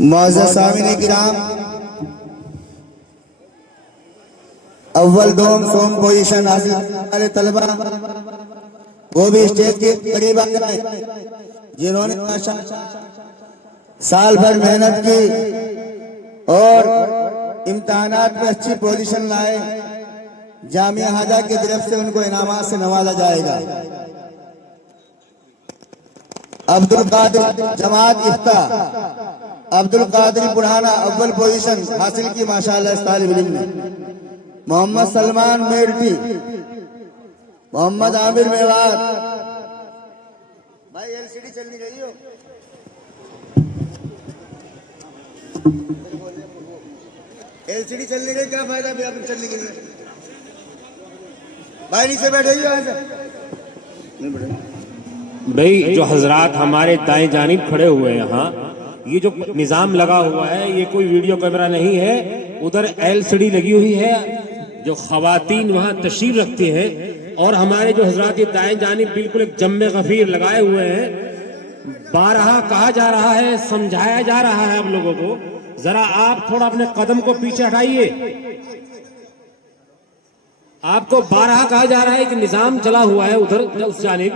मुअज़्ज़ज़ सामीन किराम, अव्वल दोम सोम पोजीशन हासिल वाले तलबा वो भी स्टेज के करीब आ गए जिन्होंने साल भर मेहनत की और इम्तिहानात में अच्छी पोजीशन लाए। जामिया हाजा की तरफ से उनको इनामात से नवाजा जाएगा। अब्दुल कादिर जमात इफ्ता, अब्दुल कादिर बुढ़ाना अव्वल पोजीशन हासिल की माशाअल्लाह इस तालिब इल्म ने। मोहम्मद सलमान मेरठी, मोहम्मद आमिर मेवात। भाई एलसीडी चलनी रही हो, एलसीडी चलने का क्या फायदा भी आपने चलने के लिए। भाई नीचे बैठे ही यहाँ से नहीं बैठे। भाई जो हजरात हमारे दाएं जानिब खड़े हुए हैं यहाँ, ये जो निजाम लगा हुआ है ये कोई वीडियो कैमरा नहीं है, उधर एलसीडी लगी हुई है। जो खवातीन वहाँ तशरीफ रखती हैं और हमारे जो हजरात ये दाएं जानिब बिल्कुल एक जम्मे गफीर लगाए हुए हैं। बारहा कहा जा रहा है, समझाया जा रहा है आप लोगों को, जरा आप थोड़ा अपने कदम को पीछे हटाइए। आपको बारहा कहा जा रहा है कि निजाम चला हुआ है उधर उस जानिब,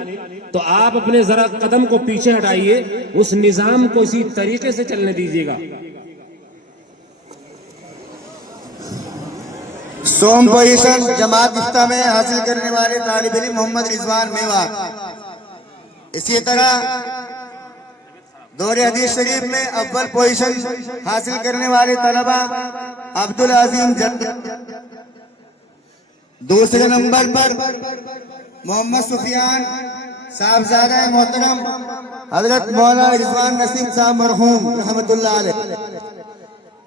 तो आप अपने जरा कदम को पीछे हटाइए, उस निजाम को इसी तरीके से चलने दीजिएगा। सोम पोजीशन जमात इफ्ता में हासिल करने वाले तालिब इल्म मोहम्मद रिजवान मेवात। इसी तरह दौरे हदीस शरीफ में अव्वल पोजीशन हासिल करने वाले तलबा अब्दुल अजीम जद। दूसरे नंबर पर मोहम्मद सुफियान साहबजादा मोहतरम हजरत मौला रिजवान नसीम साहब मरहूम रहमतुल्लाह अलैह।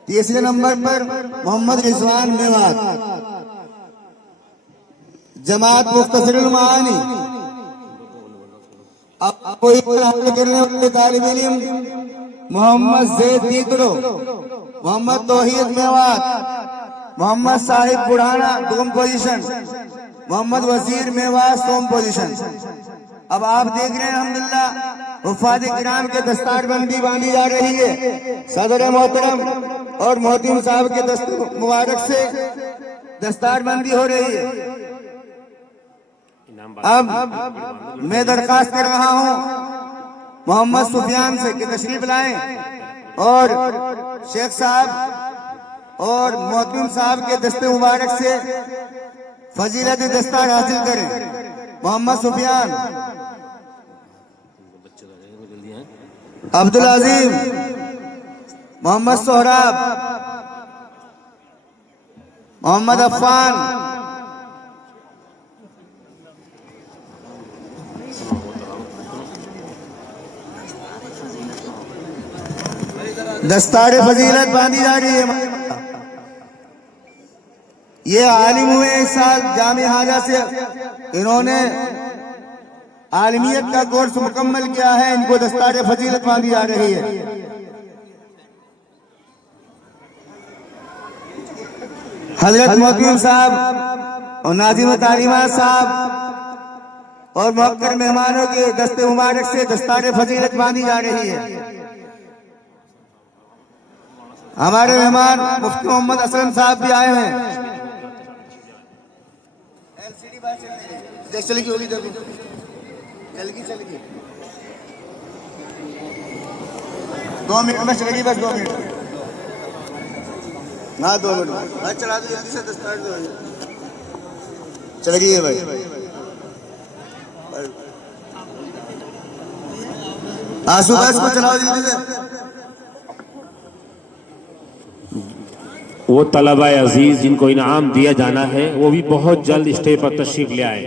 तीसरे नंबर पर मोहम्मद रिजवान मेवात। जमात मुख्तसरुल मानी अब कोई हासिल करने वाले तालिब इल्म मोहम्मद ज़ैद दीकरो, मोहम्मद तौहीद मेवात, मोहम्मद साहिब बुढ़ाना दोम पोजीशन, मोहम्मद वजीर मेवात सोम पोजीशन। अब आप देख रहे हैं अल्हम्दुलिल्लाह वफाद किराम के दस्तारबंदी बांधी जा रही है। सदर मोहतरम और मोहतिम साहब के मुबारक से दस्तारबंदी हो रही है। अब मैं दरखास्त कर रहा हूं मोहम्मद सुफियान से कि तशरीफ लाएं और शेख साहब और मोहतिम साहब के दस्ते मुबारक से फजीलत दस्तार हासिल करें। मोहम्मद सुफियान, अब्दुल अजीम, मोहम्मद सोहराब, मोहम्मद अफ़ान, दस्तार फजीलत बांधी जा रही है। ये आलिम हुए इस साल जामिया हाजा से, इन्होंने आलिमियत का कोर्स मुकम्मल किया है, इनको दस्तार फजीलत बांधी जा रही है। हजरत मोहतिम साहब और नाज़िम तालीमात साहब और मुअक्कर मेहमानों के दस्ते मुबारक से दस्तार फजीलत बांधी जा रही है। हमारे मेहमान मुफ्ती मोहम्मद असलम साहब भी आए हैं। चलेगी होगी चलेगी 2 मिनट में चलेगी, बस 2 मिनट। हाँ 2 मिनट भाई चला दो जल्दी से, दस्तार दो चलेगी भाई। आंसू बस को चलाओ जल्दी से। वो तलबा अजीज जिनको इनाम दिया जाना है वो भी बहुत जल्द स्टेज पर तशरीफ ले आए।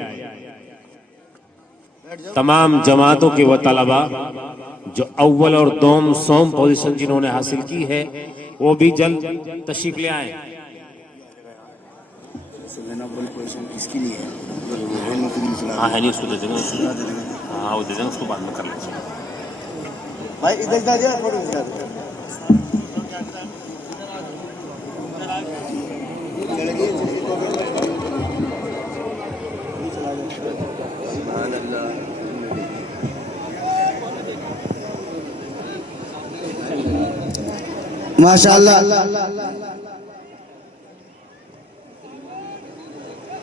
तमाम जमातों के वो तलबा जो अव्वल और दोम सोम पोजीशन जिन्होंने हासिल की है वो भी जल्द तशरीफ ले आए। हाँ है नहीं, उसको दे देंगे। हाँ वो दे देंगे, उसको बाद में कर लेंगे भाई। इधर फोटो माशाअल्लाह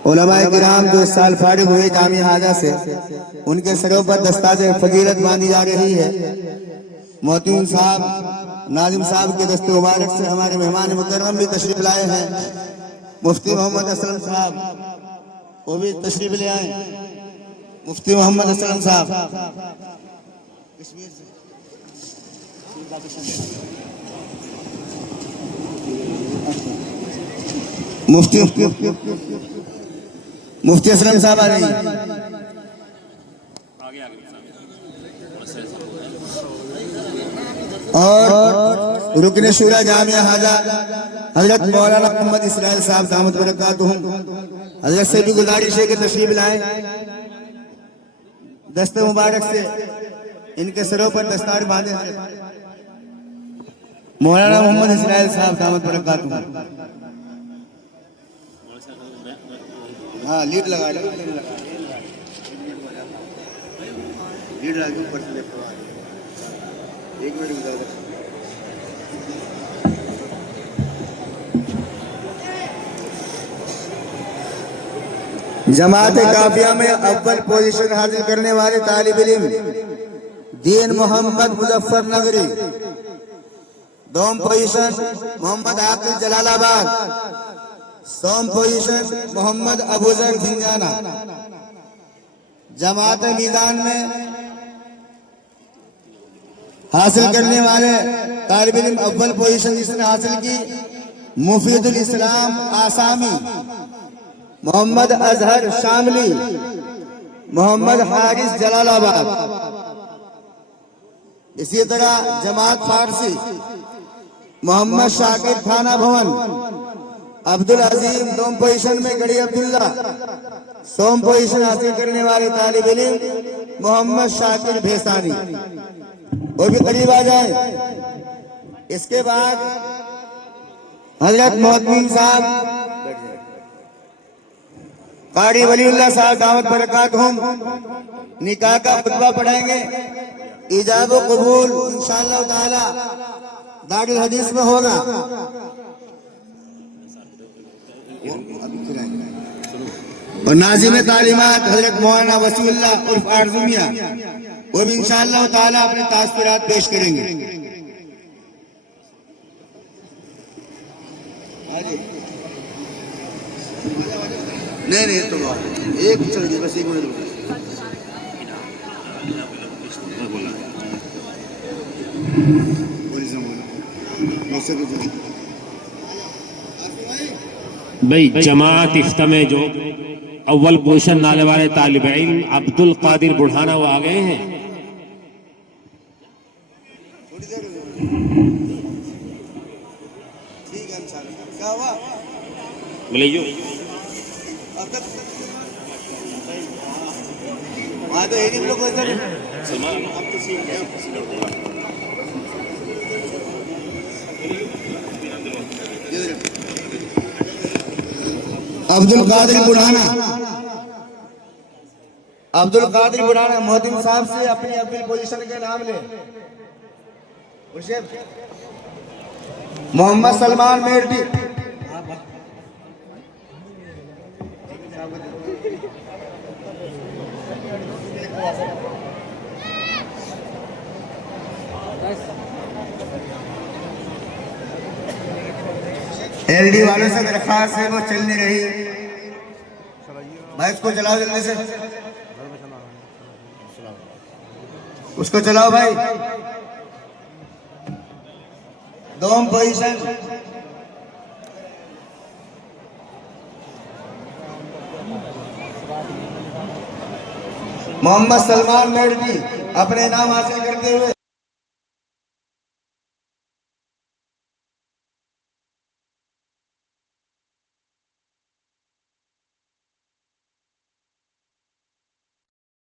उलमाए किराम जो इस साल फारिग हुए जामिया हाजा से, उनके सरों पर दस्ताजे फजीलत बांधी जा रही है। मोहतमिम साहब, नाजिम साहब के दस्ते मुबारक से हमारे मेहमान मुकर्रम भी तशरीफ लाए हैं। मुफ्ती मोहम्मद असलम साहब वो भी तशरीफ ले आए। मुफ्ती मोहम्मद असलम साहब मुफ्ती असलम साहब आ रही हैं। और रुकने शूरा जामिया हाजा हजरत मौलाना मोहम्मद इस्राइल साहब दामत बरकातुहुम, हजरत से भी गुजारिश है कि तशरीफ लाएं। दस्ते मुबारक से इनके सरों पर दस्तार बांधे मौलाना मोहम्मद इस्राइल साहब दामत बरकातुहुम। हाँ लीड लगा लीड लगा ऊपर से एक मिनट गुजार दे। जमात काफिया में अव्वल पोजीशन हासिल करने वाले तालिब इल्म दीन मोहम्मद मुजफ्फर नगरी, दोम पोजीशन मोहम्मद आकिल जलालाबाद, सोम पोजीशन मोहम्मद अबूजर झिंझाना। जमात मीजान में हासिल करने वाले तालिब इल्म अव्वल पोजीशन जिसने हासिल की मुफीदुल इस्लाम आसामी, मोहम्मद अजहर शामली, मोहम्मद हारिस जलालाबाद। इसी तरह जमात फारसी मोहम्मद शाकिर थाना भवन, अब्दुल अजीम दोम पोजीशन में गड़ी अब्दुल्ला। सोम पोजीशन हासिल करने वाले तालिब इल्म मोहम्मद शाकिर भेसानी, वो भी करीब आ जाए। इसके बाद हजरत मोहतमीम साहब कारी वलीउल्लाह साहब दावत बरकातुहुम निकाह का खुतबा पढ़ाएंगे। इजाब व कबूल इंशाअल्लाह ताला दारुल हदीस में होगा। और नाज़िम तालीमात हजरत मौलाना वसीउल्लाह उर्फ आरजुमिया वो भी इंशाअल्लाह ताला अपने तासुरात पेश करेंगे। नहीं तो एक चल गई बस, एक मिनट भाई जमात इफ्ता में जो अव्वल पोजीशन लाने वाले तालिब इल्म अब्दुल कादिर बुढ़ाना वो आ गए हैं। बोले जो तो लोग अब्दुल कादिर बुढ़ाना, अब्दुल कादिर बुढ़ाना मोहतिम साहब से अपनी अव्वल पोजीशन के नाम ले। मोहम्मद सलमान मेरडी, एलडी वालों से दरख्वास्त है वो चल नहीं रही भाई, उसको चलाओ जल्दी से, उसको चलाओ भाई। दोम पोजीशन मोहम्मद सलमान मेरडी अपने नाम हासिल करते हुए